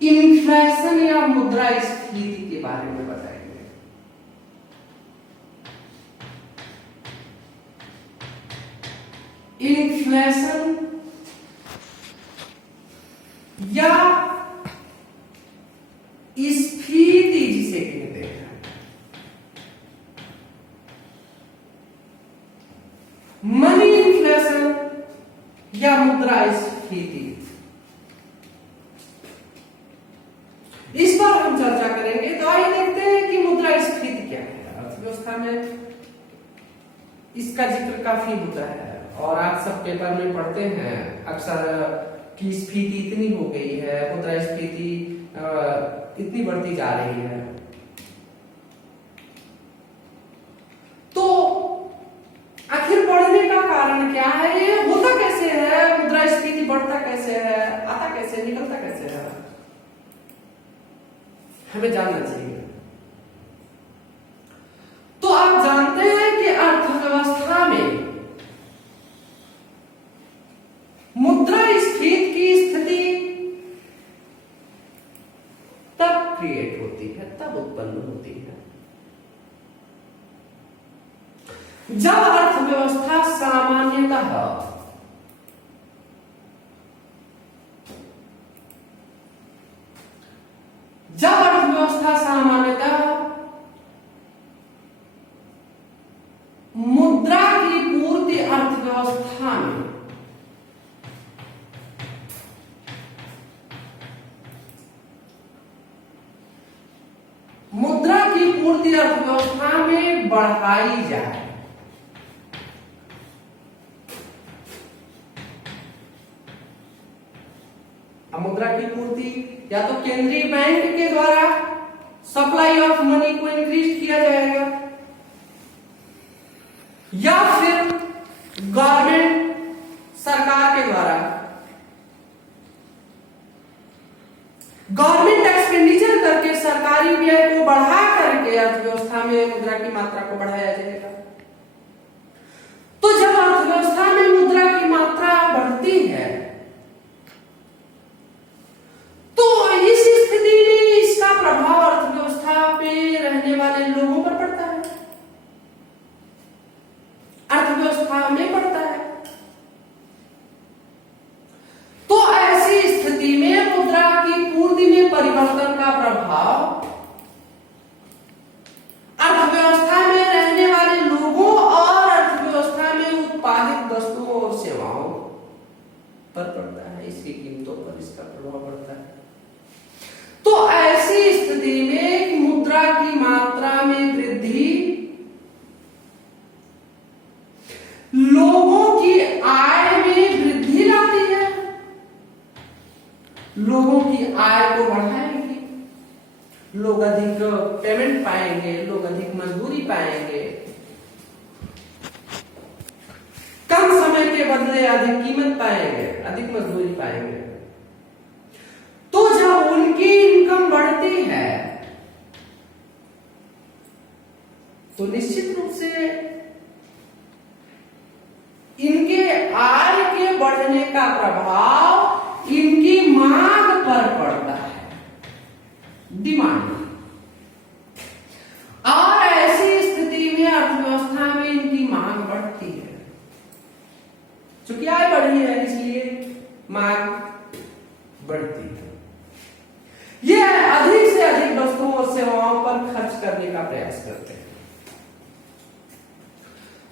Inflation या मुद्रास्फीति के बारे में बताएंगे। इन्फ्लेशन या स्फीति जिसे कहते हैं, मनी इन्फ्लेशन या मुद्रास्फीति, इस पर हम चर्चा करेंगे। तो आइए देखते हैं कि मुद्रास्फीति क्या है। अर्थव्यवस्था में इसका जिक्र काफी होता है और आप सब पेपर में पढ़ते हैं अक्सर कि स्फीति इतनी हो गई है, मुद्रास्फीति इतनी बढ़ती जा रही है। तो आखिर बढ़ने का कारण क्या है? ये होता कैसे है? मुद्रास्फीति बढ़ता कैसे है? आता कैसे, निकलता कैसे है? हमें जानना चाहिए। तो आप जानते हैं कि अर्थव्यवस्था में मुद्रास्फीति की स्थिति तब क्रिएट होती है, तब उत्पन्न होती है जब अर्थव्यवस्था सामान्यतः मुद्रा की पूर्ति अर्थव्यवस्था में बढ़ाई जाए। अब मुद्रा की पूर्ति या तो केंद्रीय बैंक के द्वारा सप्लाई ऑफ मनी को इंक्रीज किया जाएगा या फिर गवर्नमेंट सरकार के द्वारा गवर्नमेंट एक्सपेंडिचर करके सरकारी व्यय को बढ़ा करके अर्थव्यवस्था में मुद्रा की मात्रा को बढ़ाया जाएगा। तो जब अर्थव्यवस्था में मुद्रा की मात्रा बढ़ती है तो इस स्थिति में इसका प्रभाव अर्थव्यवस्था पे रहने वाले लोगों पर पड़ता है, अर्थव्यवस्था में पड़ता है। तो ऐसी स्थिति में मुद्रा की पूर्ति में परिवर्तन का प्रभाव अर्थव्यवस्था में रहने वाले लोगों और अर्थव्यवस्था में उत्पादित वस्तुओं और सेवाओं पर पड़ता है, इसकी कीमतों पर इसका प्रभाव पड़ता है। तो ऐसी स्थिति में मुद्रा की मात्रा में वृद्धि लोगों की आय में वृद्धि लाती है, लोगों की आय को बढ़ाएगी, लोग अधिक पेमेंट पाएंगे, लोग अधिक मजदूरी पाएंगे, कम समय के बदले अधिक कीमत पाएंगे, अधिक मजदूरी पाएंगे। तो जब उनकी इनकम बढ़ती है तो निश्चित रूप से इनके आय के बढ़ने का प्रभाव इनकी मांग पर पड़ता है, डिमांड। और ऐसी स्थिति में अर्थव्यवस्था में इनकी मांग बढ़ती है, चूंकि आय बढ़ी है इसलिए मांग बढ़ती है। यह अधिक से अधिक वस्तुओं और सेवाओं पर खर्च करने का प्रयास करते हैं।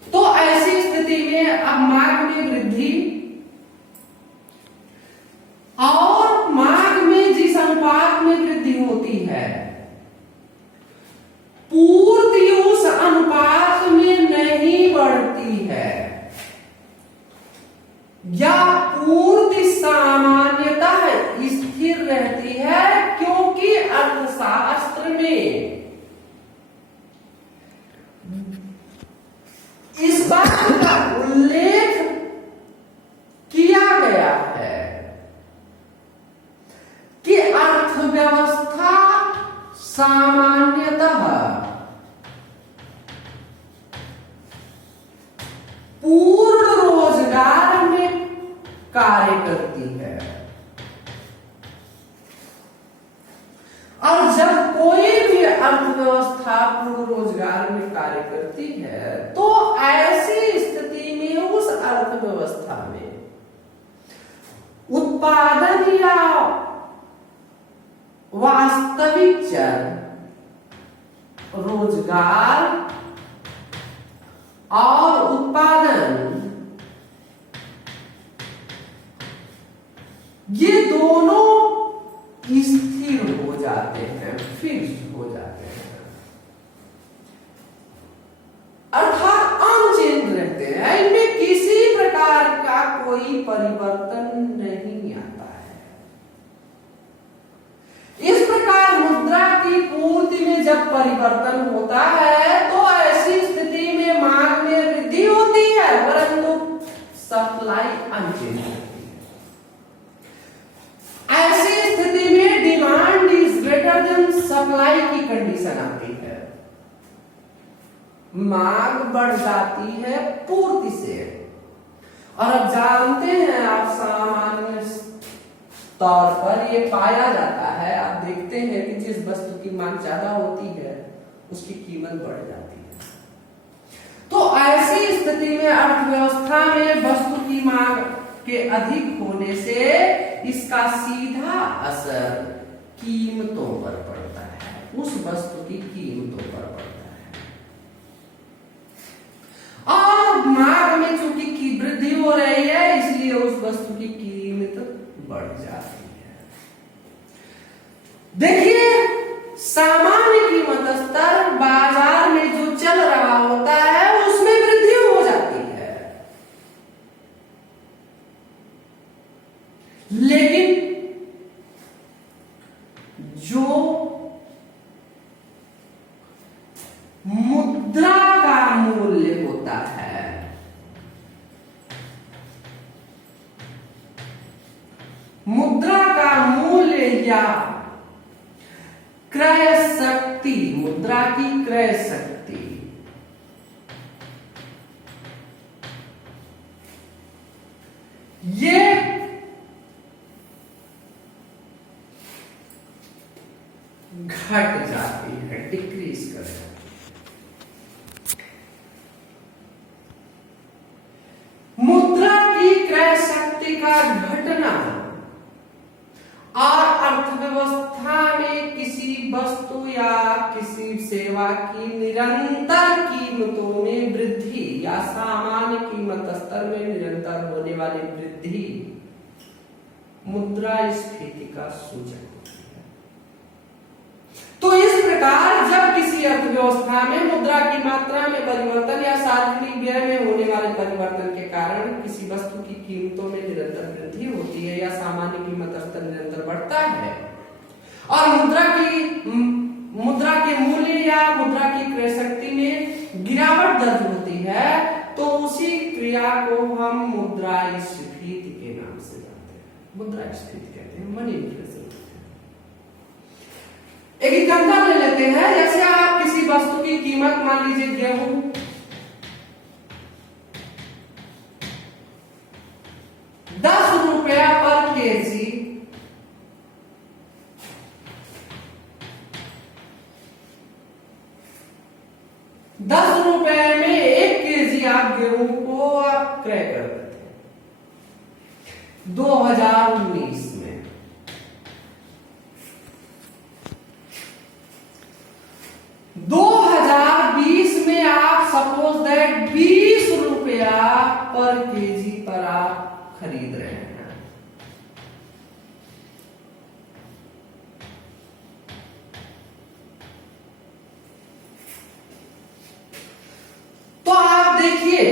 तो ऐसी स्थिति में अब मांग में वृद्धि और मांग में जिस अनुपात में वृद्धि होती है पूर्ति उस अनुपात में नहीं बढ़ती है या पूर्ति सामान्यतः स्थिर रहती है, क्योंकि अर्थशास्त्र में इस बात का उल्लेख किया गया है कि अर्थव्यवस्था सामान्यतः पूर्ण रोजगार में कार्य करती है। और जब कोई भी अर्थव्यवस्था पूर्ण रोजगार में कार्य करती है तो ऐसी स्थिति में उस अर्थव्यवस्था में उत्पादन या वास्तविक चर रोजगार और उत्पादन ये दोनों स्थिर हो जाते हैं, फिक्स्ड हो जाते हैं, अर्थात अनचेंज रहते हैं। इनमें किसी प्रकार का कोई परिवर्तन नहीं आता है। इस प्रकार मुद्रा की पूर्ति में जब परिवर्तन होता है तो ऐसी स्थिति में मांग में वृद्धि होती है, परंतु सप्लाई अनचेंज रहती है। ऐसी स्थिति में demand is greater than supply की कंडीशन आती है, मांग बढ़ जाती है पूर्ति से। और अब जानते हैं आप, सामान्य तौर पर ये पाया जाता है, आप देखते हैं कि जिस वस्तु की मांग ज्यादा होती है उसकी कीमत बढ़ जाती है। तो ऐसी स्थिति में अर्थव्यवस्था में वस्तु की मांग के अधिक होने से इसका सीधा असर कीमतों पर पड़ता है, उस वस्तु की कीमतों पर पड़ता है। और मांग में चूंकि की वृद्धि हो रही है इसलिए उस वस्तु की कीमत बढ़ जाती है। देखिए, सामान्य कीमत स्तर बाजार में जो चल रहा होता है उसमें वृद्धि हो जाती है, लेकिन जो मुद्रा का मूल्य होता है, मुद्रा का मूल्य या क्रय शक्ति, मुद्रा की क्रय शक्ति, ये घट जाती है, डिक्रीज कर जाती है। मुद्रा की क्रय शक्ति का घटना और अर्थव्यवस्था में किसी वस्तु या किसी सेवा की निरंतर कीमतों में वृद्धि या सामान्य कीमत स्तर में निरंतर होने वाली वृद्धि मुद्रास्फीति का सूचक होती है। तो इस प्रकार जब किसी अर्थव्यवस्था में मुद्रा की मात्रा में परिवर्तन या सार्वजनिक व्यय में होने वाले परिवर्तन के कारण किसी वस्तु की कीमतों में निरंतर वृद्धि होती है या सामान्य कीमत स्तर निरंतर बढ़ता है और मुद्रा के मूल्य या मुद्रा की क्रय शक्ति में गिरावट दर्ज होती है, तो उसी क्रिया को हम मुद्रास्फीति के नाम से जानते हैं। मुद्रास्फीति कहते हैं, मनी इन्फ्लेशन। एक एग्जांपल ले लेते हैं, जैसे आप किसी वस्तु की कीमत, मान लीजिए गेहूं, ₹10 पर केजी, ₹10 में 1 केजी आप गेहूं को आप क्रय कर देते हैं 2019 में। 2020 में आप सपोज दैट ₹20 पर केजी पर आप खरीद रहे हैं। तो आप देखिए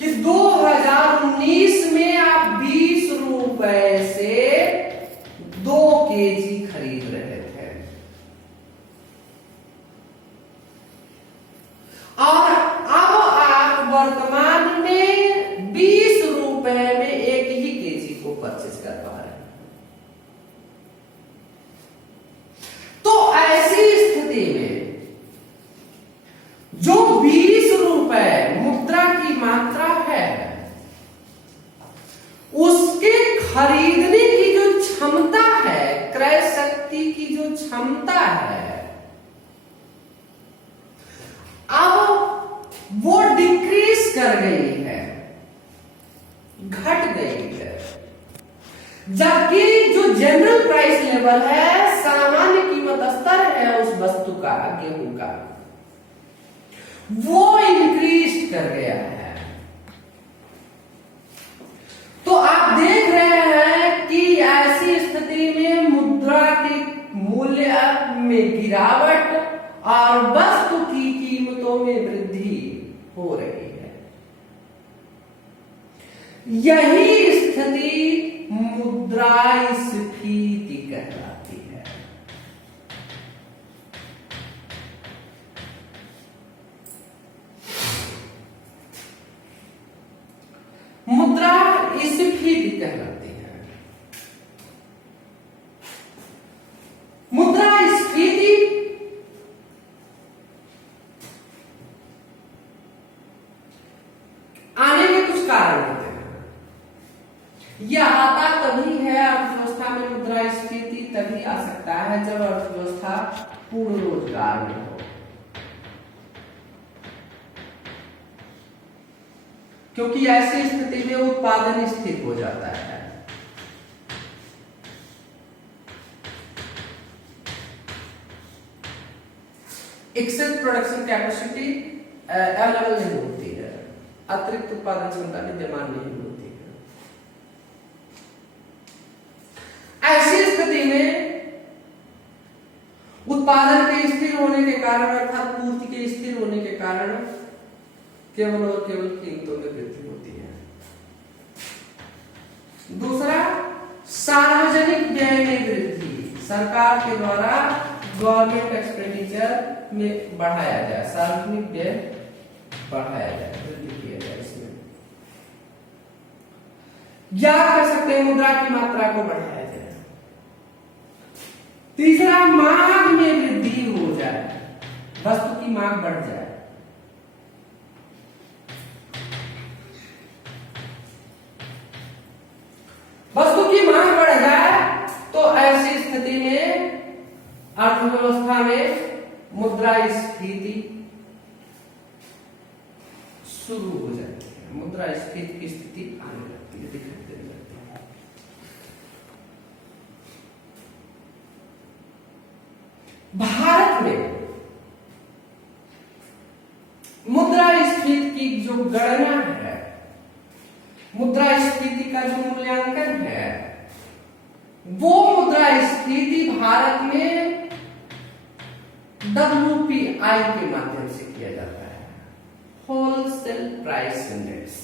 कि 2019 में आप ₹20 से 2 केजी खरीद रहे थे और अब आप वर्तमान में ₹20 में व्यक्ति की जो क्षमता है अब वो डिक्रीज कर गई है, घट गई है, जबकि जो जनरल प्राइस लेवल है, सामान्य कीमत स्तर है उस वस्तु का, गेहूं का, वो इंक्रीज कर गया है। तो आप देख रहे हैं कि ऐसी स्थिति में मुद्रा के मूल्य में गिरावट और वस्तु की कीमतों में वृद्धि हो रही है। यही स्थिति मुद्रास्फीति कहलाती है। मुद्रास्फीति कहलाती है। मुद्रास्फीति आने के कुछ कारण होते हैं। यह आता तभी है, अर्थव्यवस्था में मुद्रास्फीति तभी आ सकता है जब अर्थव्यवस्था पूर्ण रोजगार में हो। क्योंकि ऐसी स्थिति में उत्पादन स्थिर हो जाता है। एक्सेस प्रोडक्शन कैपेसिटी अवेलेबल नहीं होती है, अतिरिक्त उत्पादन क्षमता विद्यमान नहीं होती है। ऐसी स्थिति में उत्पादन के स्थिर होने के कारण अर्थात पूर्ति के स्थिर होने के कारण केवल और केवल कीमतों में वृद्धि होती है। दूसरा, सार्वजनिक व्यय में वृद्धि, सरकार के द्वारा गवर्नमेंट एक्सपेंडिचर में बढ़ाया जाए, सार्वजनिक व्यय बढ़ाया जाए, वृद्धि किया जाए इसमें, या कह सकते हैं मुद्रा की मात्रा को बढ़ाया जाए। तीसरा, मांग में वृद्धि हो जाए, वस्तु की मांग बढ़ जाए। वस्तु की मांग बढ़ जाए तो ऐसी स्थिति में अर्थव्यवस्था में मुद्रास्फीति शुरू हो जाती है, मुद्रास्फीति की स्थिति आने लगती है, दिखाई देने लगती है। भारत में मुद्रास्फीति की जो गणना है, मुद्रास्फीति का जो मूल्यांकन है, वो मुद्रास्फीति भारत में WPI के माध्यम से किया जाता है, होलसेल प्राइस इंडेक्स।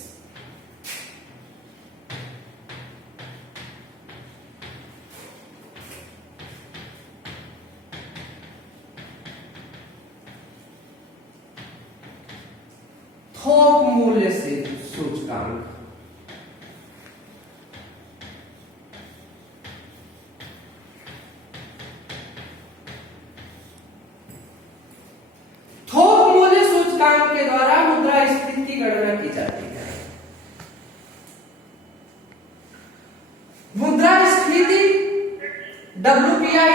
थोक मूल्य से सूचकांक, के द्वारा मुद्रास्फीति की गणना की जाती है। मुद्रास्फीति WPI,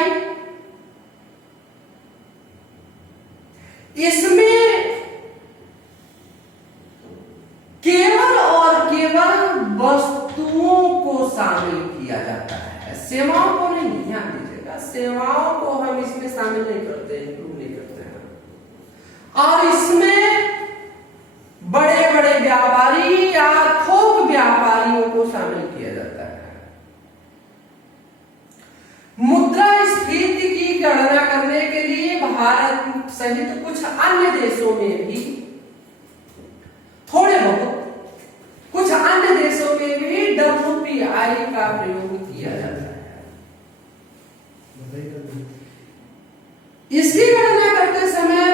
इसमें केवल और केवल वस्तुओं को शामिल किया जाता है, सेवाओं को नहीं। ध्यान दीजिएगा, सेवाओं को हम इसमें शामिल नहीं करते, इंक्लूड नहीं करते हैं। और इसमें बड़े बड़े व्यापारी या थोक व्यापारियों को शामिल किया जाता है। मुद्रास्फीति की गणना करने के लिए भारत सहित कुछ अन्य देशों में भी, थोड़े बहुत कुछ अन्य देशों में भी WPI का प्रयोग किया जाता है। इसकी गणना करते समय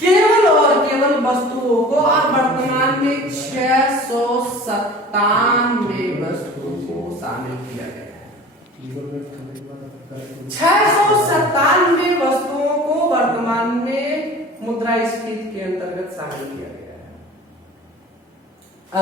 केवल और केवल वस्तुओं को, और वर्तमान में 697 वस्तुओं को शामिल किया गया है। 697 वस्तुओं को वर्तमान में मुद्रास्फीति के अंतर्गत शामिल किया गया।